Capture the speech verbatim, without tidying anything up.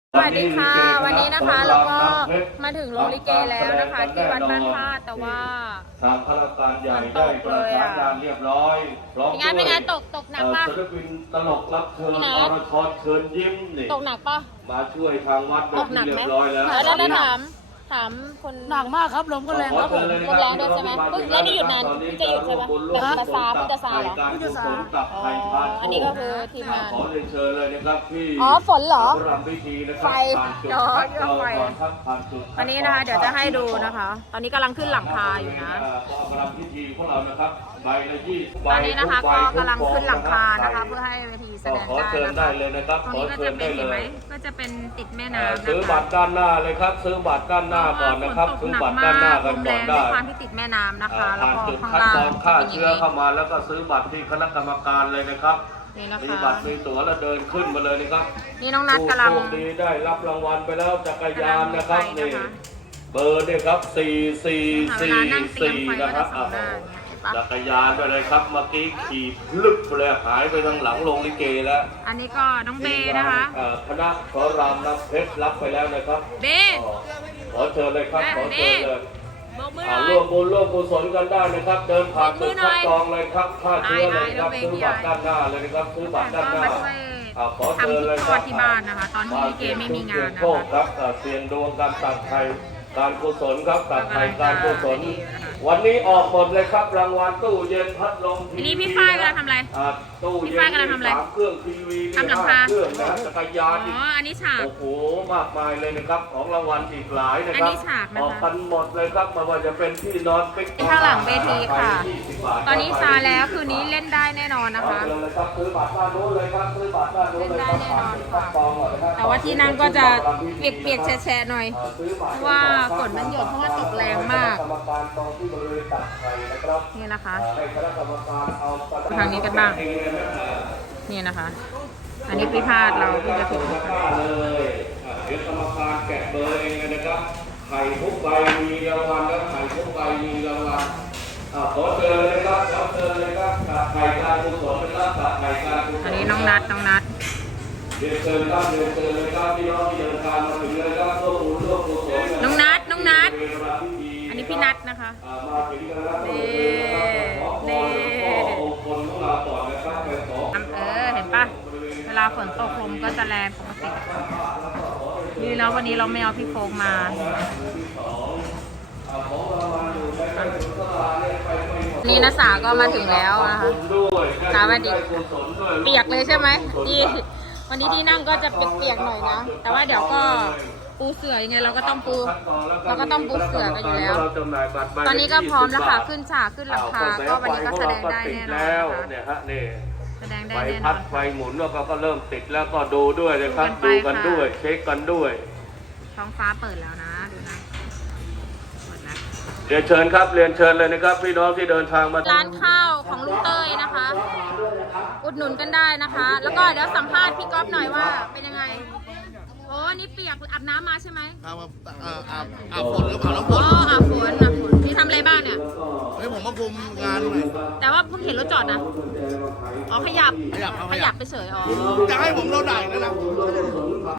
สวัสดีค่ะวันนี้นะคะเราก็มาถึงโรงลิเกแล้วนะคะที่วัดบ้านธาตุแต่ว่าทางข้าราชการใหญ่ได้ประสานงานเรียบร้อยพร้อมด้วยเป็นไงตกตกหนักป่ะศิลปินตลกรับเชิญอรชรเชิญยิ้มนี่ตกหนักป่ะมาช่วยทางวัดตกหนักเรียไหมบร้อยแล้วแล้วได้ถามถามคนหนักมากครับลมก็แรงครับผมลมแรงด้วยใช่ไหมเพิ่งแล้วนี่หยุดนานเพิ่งจะหยุดใช่ไหมแบบตาซาเพิ่งจะซาเหรอการกุศลตักไทยทานอันนี้ก็คือทีมงานขอเรียนเชิญเลยนะครับที่อ๋อฝนเหรอรำพิธีนะครับไฟผ่านจุดเดี๋ยวคัดเดี๋ยวไฟกรองครับผ่านจุดคัดกรองวันนี้นะคะเดี๋ยวจะให้ดูนะคะ ตอนนี้กำลังขึ้นหลังคาอยู่นะรำพิธีของเรานะครับใบละยี่สิบตอนนี้นะคะก็กำลังขึ้นหลังคานะคะเพื่อให้เวทีแสดงขอได้เชิญนะได้คะเลยนะครับตรงขอนี้ก็เชิจะญเป็ได้นเลเห็นไหมยก็จะเป็นติดแม่เอ่อน้ำซื้อนะบัคะตรด้านหน้าเลยครับ ซื้อบัตรด้านหน้าก่อนนะครับฝซื้อนตบักตรหนัด้านหน้ากันลมก่แรอนงด้วได้ยความที่ติดแม่น้ำนะคะอ่าแล้วผ่านก็จุดข้างคัดล่างกรองฆ่าเป็นอย่างเชื้อนี้เข้ามาแล้วก็ซื้อบัตรที่คณะกรรมการเลยนะครับนี่นะมีคะบัตรมีตั๋วแล้วเดินขึ้นมาเลยนะครับนี่น้องนัดกำลังผู้โชคดีได้รับรางวัลไปแล้วจักรยานนะครับกำลังมีนี่ไฟนะคะเบอร์เนี่ยครับสี่สี่หาเวสี่ลานั่งเตรียมสี่ไฟนะไว้ครับสองหน้าอย่างเงี้ยเห็นปะจักรยานไปเลยครับเมื่อกี้ขี่พลึบไปเลยหายไปทางหลังโรงลิเกแล้วอันนี้ก็น้องเบนะคะเอ่อคณะขอรามน้ำเพชรรับไปแล้วนะครับเบขอเชิญเลยครับแม่ขอเชิญเลยโบกมือหอ่าน่อยร่วมบุญร่วมกุศลกันได้นะครับ เดินผ่านโบกมืจุอดหน่คัอดยกรองเลยครับค่าเชื้อเลยครับอายๆซื้อบัตรด้านหน้าเลยนะครับซื้อบัตรด้านหก็น้ามาช่วยอ่าขอทำเชิญที่เลยทคอรัดบที่บ้านนะคะ ตอนที่ลิเกไม่มีงานเสี่ยนะโชคคะครับอ่าเสียงดวงการตัดไทยการกุศลครับตัดไทยกำลังจะการกุศลดีนะคะวันนี้ออกหมดเลยครับรางวัลตู้เย็นพัดลมอันนี้พี่ฝ้ายกำลังทำอะไรอ่าตู้พี่เย็นฝ้ายกำลังทำอะไรสามเครื่องทีวีทำหลังคาเครื่องนะจักรยาอ๋นอีกอ อันนี้ฉากโอ้โหมากมายเลยนะครับของรางวัลอีกหลายนะครัอันนี้ฉากนะคะออกกันหมดเลยครับไมาว่าจะเป็นที่นอนปิ๊กข้างหลังเวทีค่ะยี่สิบบาทตอนนี้ซาแล้วคืนนี้เล่นได้แน่นอนนะคะเอาเลยครับซื้อบัตรด้านโน้นเลยครับซื้อบัตรด้านโน้นเลยครับเล่นได้แน่นอนค่ะคัดกรองก่อนนะครับแต่ว่าที่นั่งก็จะเปียกๆแฉะๆหน่อย เพราะว่าฝนมันหยดเพราะว่าตกแรงมากกรรมการกองที่บริเวณตัดไข่นะครับนี่นะคะให้คณะกรรมการเอาทางนี้กันบ้าง นี่นะคะ อันนี้พิพาทเราเพิ่งจะถึงเลยอ่ะเดี๋ยวกรรมการแกะเบอร์เองเลยนะครับไข่ทุกใบมีรางวัลแล้วไข่ทุกใบมีรางวัลอ่ะขอเชิญเลยครับขอเชิญเลยครับตัดไข่การกุศลนะครับตัดไข่การกุศลอันนี้น้องนัดน้องนัดเรียนเชิญครับเรียนเชิญเลยครับพี่น้องที่เดินทางมาถึงเลยครับร่วมบุญร่วมกุศลน้องนัดน้องนัดเวลาพิธีอันนี้พี่นัดนะคะอ่ามาถึงแล้วครับนี่ขอพรนี่ขอมงคลของเราก่อนนะครับไปขอเออ เห็นปะเวลาฝนตกลมก็จะแรงปกติดีแล้ววันนี้เราไม่เอาพี่โฟกมา นี่นะสาก็มาถึงแล้วนะคะ สวัสดี เปียกเลยใช่ไหมที่วันนี้ที่นั่งก็จะเปียกๆหน่อยนะ แต่ว่าเดี๋ยวก็ปูเสื่อยังไงเราก็ต้องปูเราก็ต้องปูเสื่อกันอยู่แล้ว ตอนนี้ก็พร้อมแล้วค่ะ ขึ้นฉากขึ้นหลังคา ก็วันนี้ก็แสดงได้แน่นอนนะคะเนี่ยฮะนี่แสดงได้ไฟแน่นพัอดนไฟหมุนแล้วก็ก็เริ่มติดแล้วก็ดูด้วยนะครับดูดูกักัน นไปด้วยค่ะเช็คกันด้วยท้องฟ้าเปิดแล้วนะดูนะเปิดแล้วเรียนเชิญครับเรียนเชิญเลยนะครับ พี่น้องที่เดินทางมาร้านข้าวของลุงเต้ยนะคะ อุดหนุนกันได้นะคะ แล้วก็เดี๋ยวสัมภาษณ์พี่ก๊อฟหน่อยว่าเป็นยังไง โอ้นี่เปียกอาบน้ำมาใช่ไหมครับเอ่ออาบอาบฝนหรือเปล่าน้ำฝอ๋อน อาบฝนอาบฝนนี่ทำอะไรบ้างเนี่ยเฮ้ยผมมาคุมงานหน่อยแต่ว่าเพิ่งเห็นรถจอดนะ อ๋อขยับขยับเอาขขยัยับบ ไปเฉย อ๋อจะให้ผมโดนด่าอีกแล้วนะ